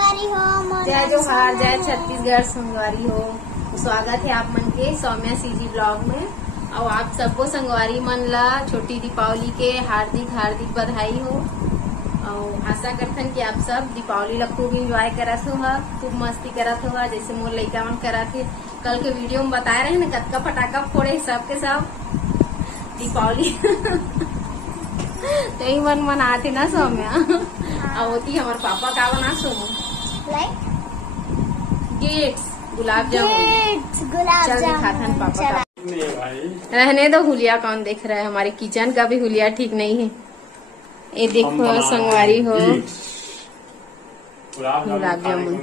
संगवारी हो, जय जोहार, जय छत्तीसगढ़ संगवारी हो। स्वागत है आप मन के सौम्या सीजी ब्लॉग में। और आप सबको संगवारी मन ला छोटी दीपावली के हार्दिक हार्दिक बधाई हो। और आशा करथन कि आप सब दीपावली ला खूब इंजॉय करत हो, खूब मस्ती करत हो, जैसे मोर लइका मन करत थे। कल के वीडियो में बताए रहे न कतका पटाखा फोड़े सब के सब दीपावली तो ही मन मनाते ना सौम्या। और होती हमारे पापा का बना सोमू गेट्स गुलाब जामुन चल दिखाथन पापा का। रहने दो, हुलिया कौन देख रहा है। हमारे किचन का भी हुलिया ठीक नहीं है। ये देखो संगवारी हो गुलाब जामुन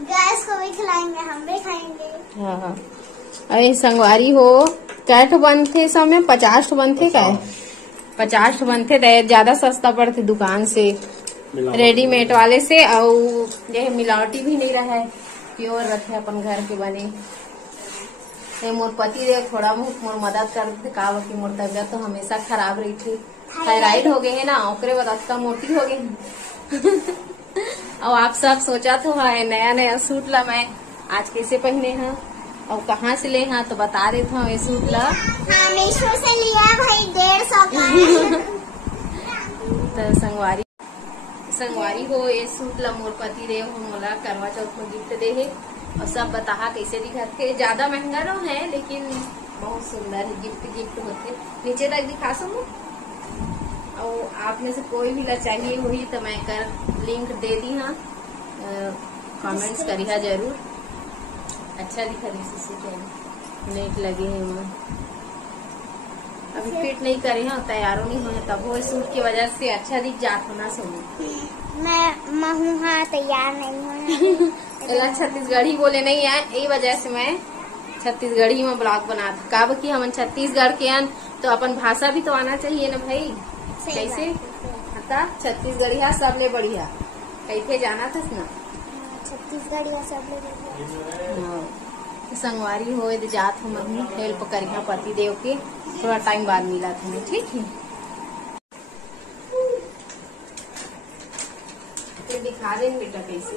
गैस को भी खिलाएंगे, हम भी खाएंगे। हाँ, अरे संगवारी हो कैठ बनते समय 50 बनते का 50 बनते थे। ज्यादा सस्ता पड़ते दुकान से रेडीमेड वाले से। और यह मिलावटी भी नहीं रहा है, प्योर रखे अपन घर के बने। मोर पति रे थोड़ा बहुत मोर मदद करते का कि मोर तबियत तो हमेशा खराब रही थी। थायराइड हो गए है ना, ओकरे बाद का मोटी हो गई। और आप सब सोचा तो है नया नया सूट ला मैं आज कैसे पहने हैं और कहाँ से ले हैं तो बता रहे थे। ये सूट ला मीशो से लिया भाई 150 का। तो संगवारी हो ये सूट ला मोर पति रे हो मोला करवा चौथ में गिफ्ट दे है। और सब बताहा कैसे दिखत थे। ज्यादा महंगा न है लेकिन बहुत सुंदर है। गिफ्ट होते नीचे तक दिखा सकूं। और आप में से कोई भी ला चाहिए हुई तो मैं कर लिंक दे दी हाँ, कमेंट्स करिए जरूर। अच्छा दिखा रही सूट नेट लगे हैं मैं अभी फिट नहीं करे हैं, तैयारों नहीं हुए तब वो सूट की वजह से अच्छा दिख जात होना सुनो। मैं हूँ हाँ तैयार नहीं हूँ। छत्तीसगढ़ी बोले नहीं है, यही वजह से मैं छत्तीसगढ़ी में ब्लॉग बनाती। काब की हम छत्तीसगढ़ के अन तो अपन भाषा भी तो आना चाहिए ना भाई। कैसे आता छत्तीसगढ़िया सबले बढ़िया कैसे जाना था ना छत्तीसगढ़िया सबले बढ़िया। संगवारी हो जात हो मम्मी हेल्प करिया पति देव के थोड़ा टाइम बाद मिला था। ठीक है तो दिखा दे बेटा कैसे।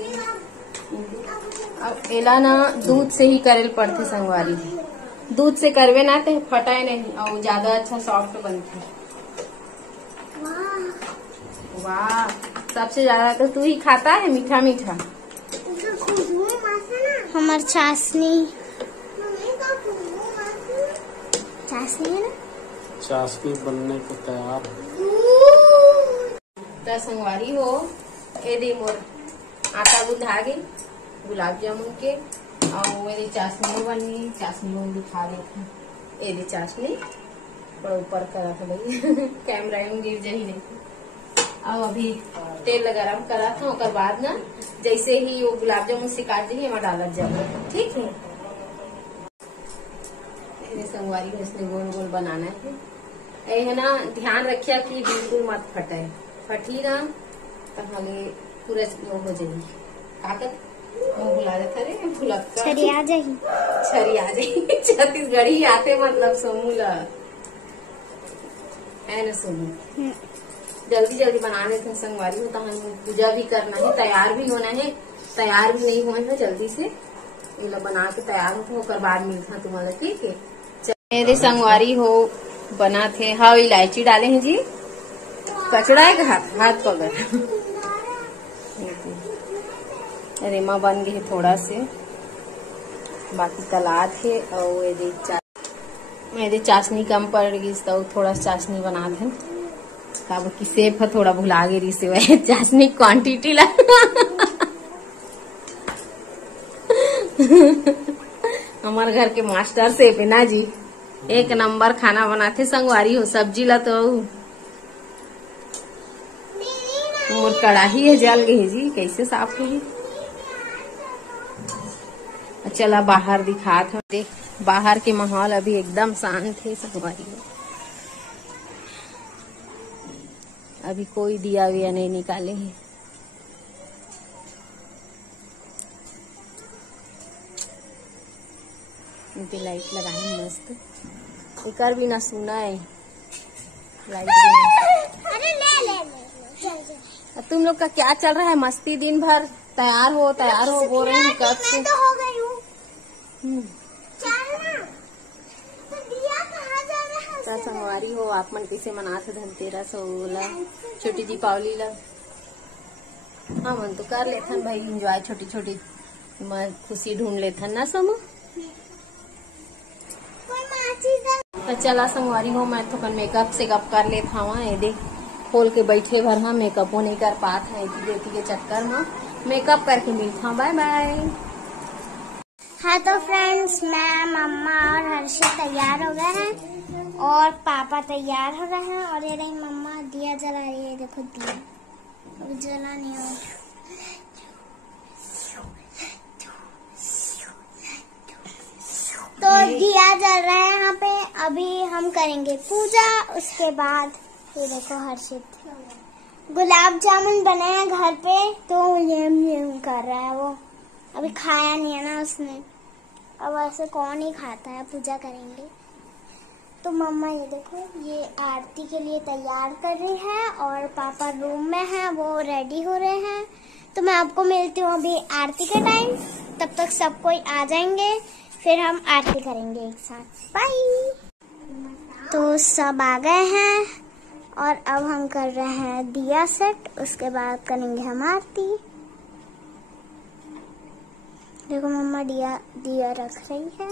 अब एला ना दूध से ही करेल पड़ते संगवारी। दूध से करवे ना तो फटाए नहीं और ज्यादा अच्छा सॉफ्ट बनते। वाह सबसे ज्यादा तो तू ही खाता है मीठा मीठा। हमार चाशनी है ना, चाशनी बनने को तैयार। तो संगवारी हो ए दे मोर आटा गुंधा गई गुलाब जामुन के। और मेरी चाशनी बनी, चाशनी में दिखा रही थी। ये चाशनी बड़ा ऊपर करा था भाई कैमरा में गिर जाही नहीं। अब अभी तेल गरम करा था और बाद ना जैसे ही वो गुलाब जामुन से काट जाइए वहाँ डालत जाए। ठीक है संगवारी को इसने गोल गोल बनाना है। ये है ना ध्यान रखिए कि बिल्कुल मत फटे। फटी ना तो हमें पूरा हो जाएगी ताकत बुला देता रे फुलत छरिया जाही छत्तीसगढ़ी आते मतलब सोमूला है ना सोमू। जल्दी जल्दी बनाने थे संगवारी होता है। पूजा भी करना है, तैयार भी होना है। तैयार भी नहीं हुए हैं जल्दी से ये बना के तैयार होकर बाद मिलता तुम्हारा। ठीक है मेरे संगवारी हो बना थे। हाँ इलायची डाले हैं जी, कचड़ा है हाथ पकड़। रेमा बन गई है थोड़ा से, बाकी तलाद है। और ये चाशनी कम पड़ गई तो थोड़ा चाशनी बना दें। काब की सेफ है थोड़ा भुला गई रही से चाशनी क्वांटिटी ला। हमारे घर के मास्टर सेफ है ना जी, एक नंबर खाना बनाते संगवारी हो। सब्जी ला तो मोर कड़ाही है जल गई जी, कैसे साफ होगी। चला बाहर दिखा था। देख बाहर के माहौल अभी एकदम शांत है संगवारी में। अभी कोई दिया विया नहीं निकाले हैं। इनकी लाइट लगाए मस्त। एक भी ना सुना है लाइट भी। अरे ले तुम लोग का क्या चल रहा है? मस्ती दिन भर तैयार हो बोल रही हूँ कब से। मैं तो हो गई हूँ। चलना। तो दिया कहाँ जा रहा है? तो संगवारी हो आप मन कैसे मनाथे धनतेरस होला छोटी दीपावली ला? हाँ मन तो कर लेथन भाई एंजॉय, छोटी छोटी खुशी ढूंढ लेथन ना समूह। कोई माचिस तो चला संगवारी हो मैं तो कल मेकअप से गप कर लेता हूँ। ये देख खोल के बैठे भर हाँ मेकअप नहीं कर पात है बेटी के चक्कर में। मेकअप करके मिलता हूँ। Bye bye. हाँ तो फ्रेंड्स मैं मम्मा और हर्षित तैयार हो गए हैं और पापा तैयार हो गए हैं और ये रही मम्मा दिया जला रही है। देखो दिया अभी जला नहीं हो। तो दिया जल रहा है यहाँ पे। अभी हम करेंगे पूजा। उसके बाद ये देखो हर्षित गुलाब जामुन बने हैं घर पे तो ये कर रहा है। वो अभी खाया नहीं है ना उसने। अब ऐसे कौन ही खाता है। पूजा करेंगे तो मम्मा ये देखो ये आरती के लिए तैयार कर रही है और पापा रूम में हैं, वो रेडी हो रहे हैं। तो मैं आपको मिलती हूँ अभी आरती के टाइम। तब तक सब कोई आ जाएंगे फिर हम आरती करेंगे एक साथ। बाय। तो सब आ गए हैं और अब हम कर रहे हैं दिया सेट। उसके बाद करेंगे हम आरती। देखो मम्मा दिया रख रही है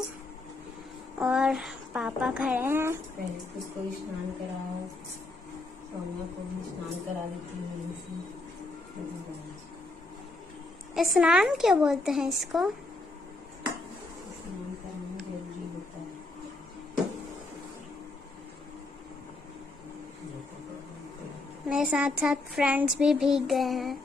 और पापा खड़े हैं। पहले उसको स्नान कराओ, सोनिया को भी स्नान करा देती है। स्नान क्यों बोलते हैं इसको? स्नान कराना जरूरी होता है। मेरे साथ साथ फ्रेंड्स भी भीग गए हैं।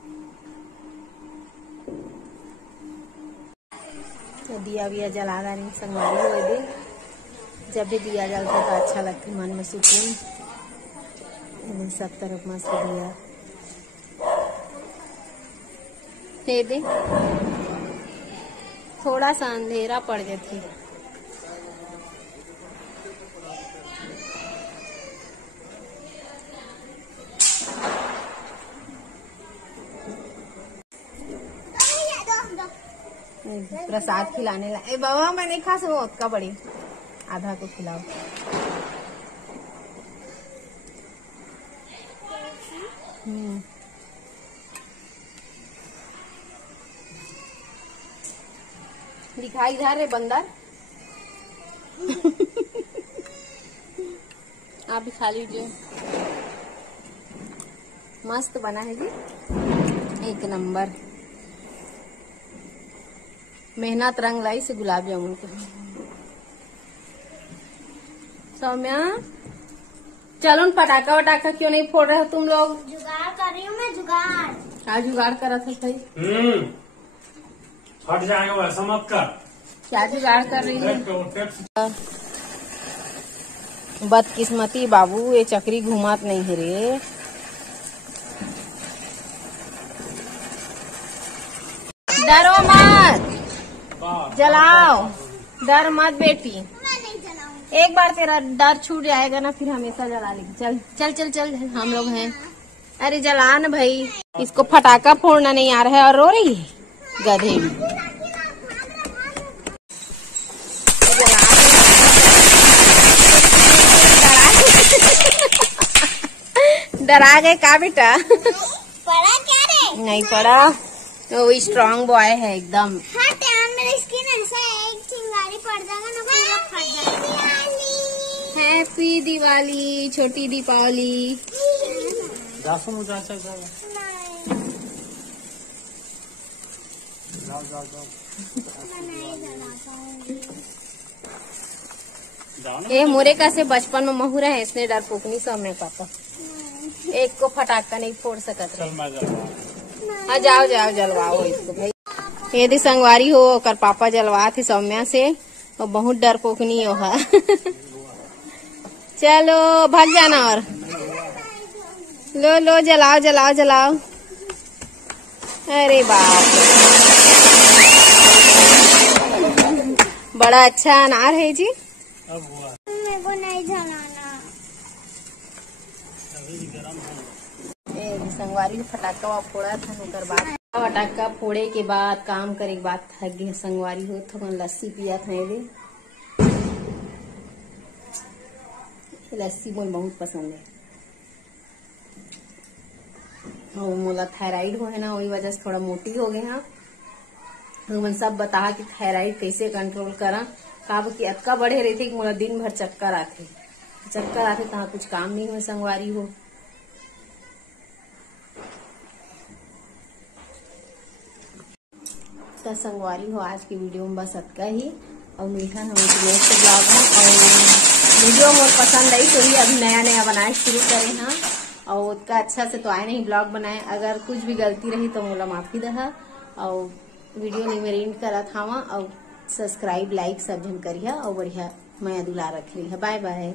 तो दिया विया जला रही संगवारी हो दे। जब भी दिया जलता तो अच्छा लगता है, मन में सुकून। सब तरफ मस्त दिया दे। थोड़ा सा अंधेरा पड़ जाती है। प्रसाद खिलाने ला। ए बाबा मैं नहीं खा सकूँ उसका बड़ी आधा को खिलाओ। दिखाई इधर रे बंदर। आप भी खा लीजिए। मस्त बना है जी, एक नंबर। मेहनत रंग लाई से गुलाब जामुन के। सौम्या चलो पटाखा वटाखा क्यों नहीं फोड़ रहे हो तुम लोग? जुगाड़ कर रही हूँ मैं। जुगाड़ क्या जुगाड़ करा था सही? फट जाएगा वैसा मत कर। क्या जुगाड़ कर रही है? बदकिस्मती बाबू ये चक्री घुमात नहीं है रे। डरो मत, जलाओ। डर मत बेटी। मैं नहीं जलाऊंगी। एक बार तेरा डर छूट जाएगा ना फिर हमेशा जला लेगी। चल चल चल चल हम लोग हैं। अरे जला न भाई। इसको फटाका फोड़ना नहीं आ रहा है और रो रही है गधे। डरा गए का बेटा? पड़ा क्या रे? नहीं पड़ा। तो वो स्ट्रांग बॉय है एकदम। हाँ टाइम मेरी स्किन ऐसा है, एक चिंगारी पड़ जाएगा ना पूरा फट जाएगा। हैप्पी दिवाली, छोटी दीपावली। जाओ ये मोरे का से बचपन में महुरा है, इसने डर पोकनी सब में पापा। एक को फटाका नहीं फोड़ सकत रहे। हाँ जाओ जाओ जलवाओ इसको भाई। यदि संगवारी हो कर पापा जलवा थे सौम्या से और बहुत डर पोकनी हो है। चलो भाग जाना और लो लो जलाओ जलाओ जलाओ। अरे बाप बड़ा अच्छा अनार है जी। अब हुआ मेरे को नहीं जलाना। संगवारी फटाका फोड़ा था ओकर बाद फटाका फोड़े के बाद काम करे के बाद थक गए संगवारी हो तो लस्सी पिया था। लस्सी मुझे बहुत पसंद है और मोला थायराइड हो है ना, वही वजह से थोड़ा मोटी हो गए हैं। तो मन सब बता कि थायराइड कैसे कंट्रोल करा, काब कि अतका बढ़े रहते कि मोला दिन भर चक्कर आते तहाँ कुछ काम नहीं हो संगवारी हो। तो संगवारी हो आज की वीडियो में बस अतका ही और मीठा हम नेक्स्ट ब्लॉग में और वीडियो मोर पसंद आई तो ही अभी नया नया बनाए शुरू करे हाँ और उसका अच्छा से तो आए नहीं ब्लॉग बनाए। अगर कुछ भी गलती रही तो मोला माफी दहा और वीडियो नहीं मेरे एंड करा था और सब्सक्राइब लाइक सब जन करिए और बढ़िया मैं दुला रख रही है। Bye bye.